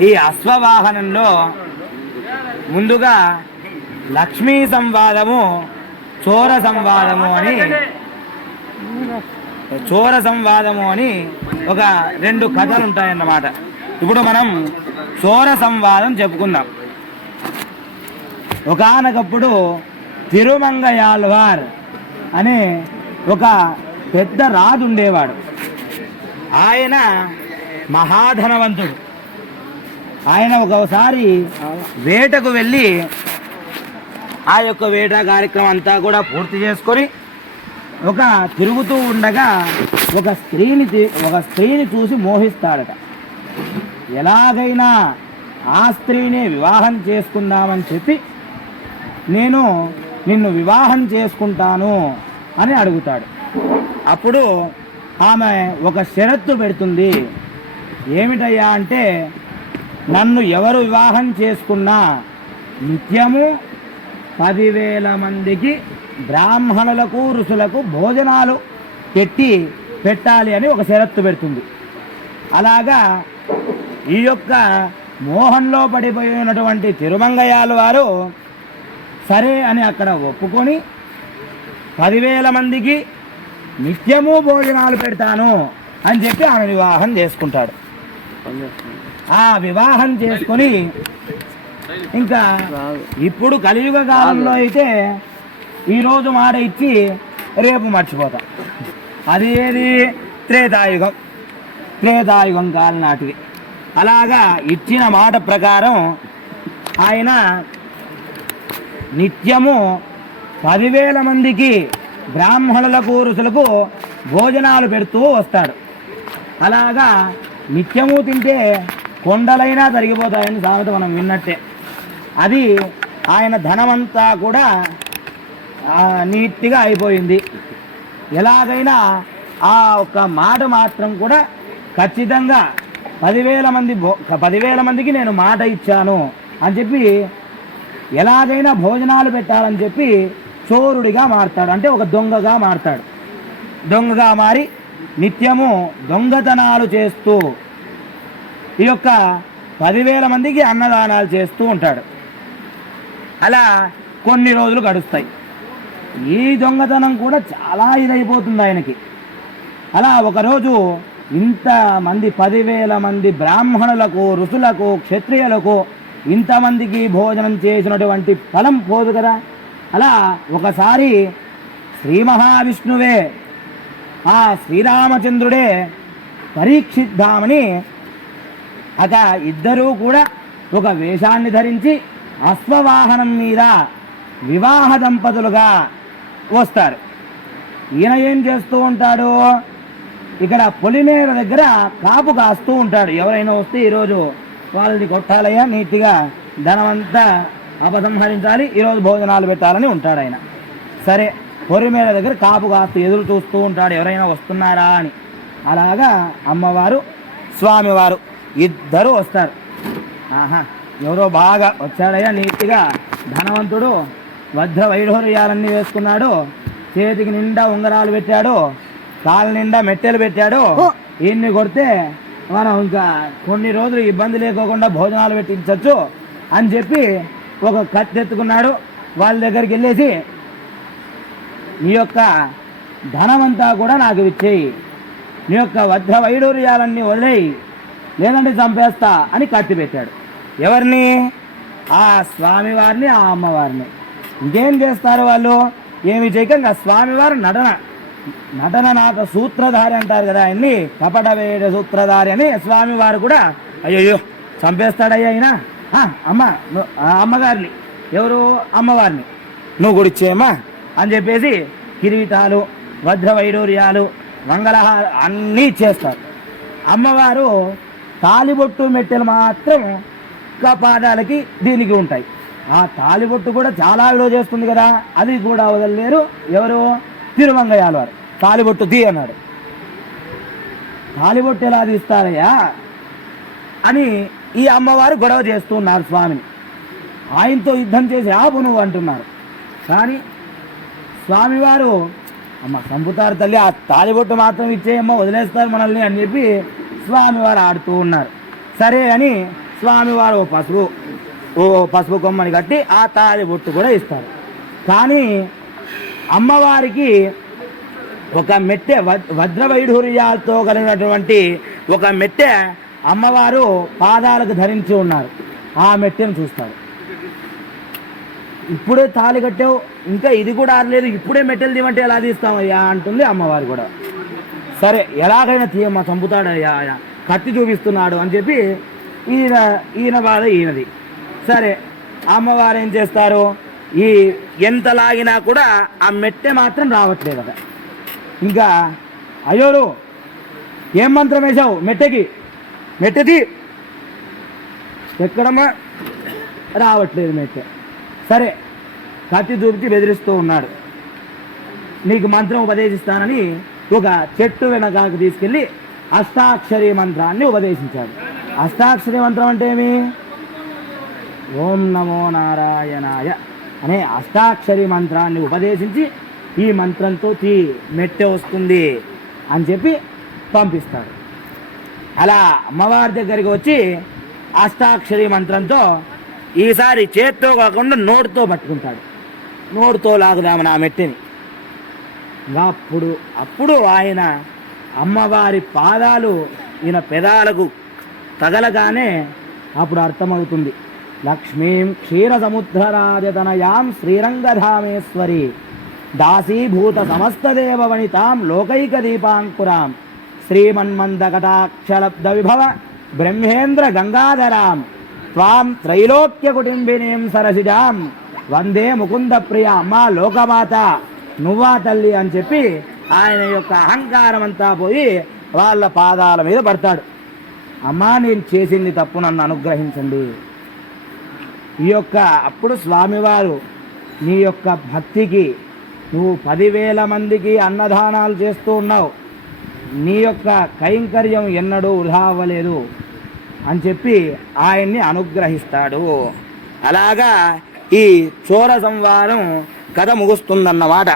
ఈ అశ్వవాహనంలో ముందుగా లక్ష్మీ సంవాదము చోర సంవాదము అని చోర సంవాదము అని ఒక రెండు కథలు ఉంటాయన్నమాట. ఇప్పుడు మనం చోర సంవాదం చెప్పుకుందాం. ఒకనకప్పుడు తిరుమంగయాల్వార్ అనే ఒక పెద్ద రాజు ఉండేవాడు. ఆయన మహాధనవంతుడు. ఆయన ఒకసారి వేటకు వెళ్ళి ఆ యొక్క వేట కార్యక్రమం అంతా కూడా పూర్తి చేసుకొని ఒక తిరుగుతూ ఉండగా ఒక స్త్రీని ఒక స్త్రీని చూసి మోహిస్తాడట. ఎలాగైనా ఆ స్త్రీని వివాహం చేసుకుందామని చెప్పి నేను నిన్ను వివాహం చేసుకుంటాను అని అడుగుతాడు. అప్పుడు ఆమె ఒక షరత్తు పెడుతుంది. ఏమిటయ్యా అంటే నన్ను ఎవరు వివాహం చేసుకున్నా నిత్యము పదివేల మందికి బ్రాహ్మణులకు ఋషులకు భోజనాలు పెట్టి పెట్టాలి అని ఒక షరత్తు పెడుతుంది. అలాగా ఈ యొక్క మోహంలో పడిపోయినటువంటి తిరుమంగయాలు వారు సరే అని అక్కడ ఒప్పుకొని పదివేల మందికి నిత్యము భోజనాలు పెడతాను అని చెప్పి ఆమె వివాహం చేసుకుంటాడు. ఆ వివాహం చేసుకొని ఇంకా ఇప్పుడు కలియుగ కాలంలో అయితే ఈరోజు మాట ఇచ్చి రేపు మర్చిపోతాం. అది ఏది త్రేతాయుగం. త్రేతాయుగం కాలం నాటిది. అలాగా ఇచ్చిన మాట ప్రకారం ఆయన నిత్యము పదివేల మందికి బ్రాహ్మణులకు ఋషులకు భోజనాలు పెడుతూ వస్తాడు. అలాగా నిత్యము తింటే కొండలైనా తరిగిపోతాయని సామెత మనం విన్నట్టే. అది ఆయన ధనమంతా కూడా నీట్గా అయిపోయింది. ఎలాగైనా ఆ ఒక్క మాట మాత్రం కూడా ఖచ్చితంగా పదివేల మంది భో- పదివేల మందికి నేను మాట ఇచ్చాను అని చెప్పి ఎలాగైనా భోజనాలు పెట్టాలని చెప్పి చోరుడిగా మారతాడు. అంటే ఒక దొంగగా మారతాడు. దొంగగా మారి నిత్యము దొంగతనాలు చేస్తూ ఈ యొక్క పదివేల మందికి అన్నదానాలు చేస్తూ ఉంటాడు. అలా కొన్ని రోజులు గడుస్తాయి. ఈ దొంగతనం కూడా చాలా ఇదైపోతుంది ఆయనకి. అలా ఒకరోజు ఇంతమంది పదివేల మంది బ్రాహ్మణులకు ఋషులకు క్షత్రియులకు ఇంతమందికి భోజనం చేసినటువంటి ఫలం పోదు కదా. అలా ఒకసారి శ్రీ మహావిష్ణువే ఆ శ్రీరామచంద్రుడే పరీక్షిద్దామని అక ఇద్దరూ కూడా ఒక వేషాన్ని ధరించి అశ్వవాహనం మీద వివాహ దంపతులుగా వస్తారు. ఈయన ఏం చేస్తూ ఉంటాడు? ఇక్కడ పొలిమేర దగ్గర కాపు కాస్తూ ఉంటాడు. ఎవరైనా వస్తే ఈరోజు వాళ్ళని కొట్టాలయ్యా నీట్గా ధనమంతా అపసంహరించాలి ఈరోజు భోజనాలు పెట్టాలని ఉంటాడు ఆయన. సరే పొరిమేర దగ్గర కాపు కాస్తూ ఎదురు చూస్తూ ఉంటాడు. ఎవరైనా వస్తున్నారా అని. అలాగా అమ్మవారు స్వామివారు ఇద్దరు వస్తారు. ఆహా ఎవరో బాగా వచ్చాడయ్యా నీట్గా ధనవంతుడు. వజ్ర వైఢూర్యాలన్నీ వేసుకున్నాడు. చేతికి నిండా ఉంగరాలు పెట్టాడు. కాళ్ళ నిండా మెట్టెలు పెట్టాడు. ఈయన్ని కొడితే మనం ఇంకా కొన్ని రోజులు ఇబ్బంది లేకోకుండా భోజనాలు పెట్టించవచ్చు అని చెప్పి ఒక కత్తి ఎత్తుకున్నాడు వాళ్ళ దగ్గరికి వెళ్ళేసి నీ యొక్క ధనమంతా కూడా నాకు ఇచ్చేయి నీ యొక్క వజ్ర వైడూర్యాలన్నీ వదిలేయి. లేదంటే చంపేస్తా అని కత్తి పెట్టాడు. ఎవరిని? ఆ స్వామివారిని ఆ అమ్మవారిని. ఇంకేం చేస్తారు వాళ్ళు? ఏమి చేయక స్వామివారు నటన. నటన నాకు సూత్రధారి అంటారు కదా ఆయన్ని. కపట వేడ సూత్రధారి అని స్వామివారు కూడా అయ్యయ్యో చంపేస్తాడయ్యా ఆయన అమ్మ అమ్మగారిని. ఎవరు? అమ్మవారిని. నువ్వు కూడా ఇచ్చేయమ్మా అని చెప్పేసి కిరీటాలు వజ్ర వైడూర్యాలు మంగళహార అన్నీ చేస్తారు. అమ్మవారు తాలిబొట్టు మెట్టెలు మాత్రం పాదాలకి దీనికి ఉంటాయి. ఆ తాలిబొట్టు కూడా చాలా విలువ చేస్తుంది కదా అది కూడా వదలలేరు ఎవరు? తిరుమంగయ్యాల వారు తాలిబొట్టు తీ అన్నాడు. తాలిబొట్టు ఎలా తీస్తారయ్యా అని ఈ అమ్మవారు గొడవ చేస్తున్నారు స్వామిని. ఆయనతో యుద్ధం చేసి ఆపు నువ్వు అంటున్నారు. కానీ స్వామివారు అమ్మ చంపుతారు తల్లి ఆ తాలిబొట్టు మాత్రం ఇచ్చేయమ్మ వదిలేస్తారు మనల్ని అని చెప్పి స్వామివారు ఆడుతూ ఉన్నారు. సరే అని స్వామివారు ఓ పసుపు ఓ పసుపు కొమ్మని కట్టి ఆ తాళి బొట్టు కూడా ఇస్తారు. కానీ అమ్మవారికి ఒక మెట్టె వజ్రవైఢూర్యాలతో కలిగినటువంటి ఒక మెట్టె అమ్మవారు పాదాలకు ధరించి ఉన్నారు. ఆ మెట్టెను చూస్తారు. ఇప్పుడే తాళి కట్టావు ఇంకా ఇది కూడా ఆడలేదు ఇప్పుడే మెట్టెలు దివంటే ఎలా తీస్తామయ్యా అంటుంది అమ్మవారు కూడా. సరే ఎలాగైనా తీయమ్మా చంపుతాడు ఆయన కత్తి చూపిస్తున్నాడు అని చెప్పి ఈయన ఈయన బాధ ఈయనది. సరే అమ్మవారు ఏం చేస్తారు? ఈ ఎంత లాగినా కూడా ఆ మెట్టె మాత్రం రావట్లేదు రావట్లేదట ఇంకా అయ్యోరు ఏం మంత్రం వేశావు మెట్టెకి? మెట్టెది ఎక్కడమ్మా? రావట్లేదు మెట్టె. సరే కత్తి చూపించి బెదిరిస్తూ ఉన్నాడు. నీకు మంత్రం ఉపదేశిస్తానని ఒక చెట్టు వెనకాలకు తీసుకెళ్ళి అష్టాక్షరి మంత్రాన్ని ఉపదేశించాడు. అష్టాక్షరి మంత్రం అంటే ఏమి? ఓం నమో నారాయణాయ అనే అష్టాక్షరి మంత్రాన్ని ఉపదేశించి ఈ మంత్రంతో తీ మెట్టె వస్తుంది అని చెప్పి పంపిస్తాడు. అలా అమ్మవారి దగ్గరికి వచ్చి అష్టాక్షరి మంత్రంతో ఈసారి చేత్తో కాకుండా నోటితో పట్టుకుంటాడు. నోటితో లాగుదామని ఆ మెట్టెని. అప్పుడు అప్పుడు ఆయన అమ్మవారి పాదాలు ఈయన పెదాలకు తగలగానే అప్పుడు అర్థమవుతుంది. లక్ష్మీం క్షీర సముద్రరాజతనయాం శ్రీరంగధామేశ్వరి దాసీభూత సమస్తదేవ వనితాం లోకైక దీపాంకురాం శ్రీమన్మందకటాక్షలబ్ధ విభవ బ్రహ్మేంద్ర గంగాధరాం త్వాం త్రైలోక్య కుటుంబినీం సరసిజాం వందే ముకుంద ప్రియ అమ్మా లోకమాత నువ్వా తల్లి అని చెప్పి ఆయన యొక్క అహంకారం అంతా పోయి వాళ్ళ పాదాల మీద పడతాడు. అమ్మా నేను చేసింది తప్పు నన్ను అనుగ్రహించండి. ఈ యొక్క అప్పుడు స్వామివారు నీ యొక్క భక్తికి నువ్వు పదివేల మందికి అన్నదానాలు చేస్తూ ఉన్నావు. నీ యొక్క కైంకర్యం ఎన్నడూ వృధా అవ్వలేదు అని చెప్పి ఆయన్ని అనుగ్రహిస్తాడు. అలాగా ఈ చోర సంవారం కథ ముగుస్తుందన్నమాట.